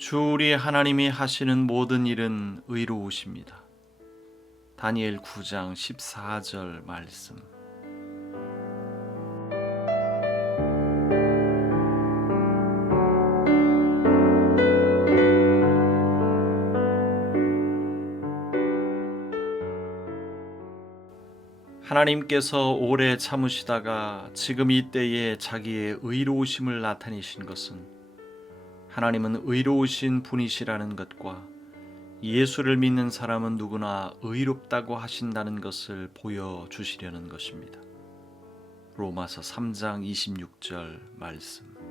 주 우리 하나님이 하시는 모든 일은 의로우십니다. 다니엘 9장 14절 말씀. 하나님께서 오래 참으시다가 지금 이 때에 자기의 의로우심을 나타내신 것은 하나님은 의로우신 분이시라는 것과 예수를 믿는 사람은 누구나 의롭다고 하신다는 것을 보여주시려는 것입니다. 로마서 3장 26절 말씀.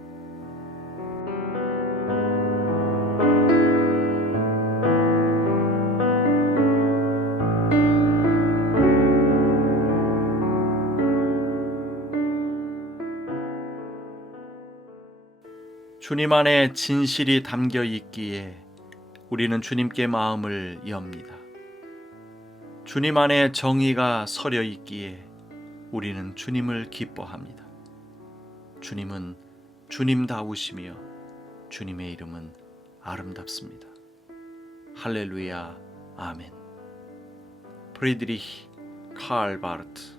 주님 안에 진실이 담겨 있기에 우리는 주님께 마음을 엽니다. 주님 안에 정의가 서려 있기에 우리는 주님을 기뻐합니다. 주님은 주님다우시며 주님의 이름은 아름답습니다. 할렐루야 아멘. 프리드리히 칼 바르트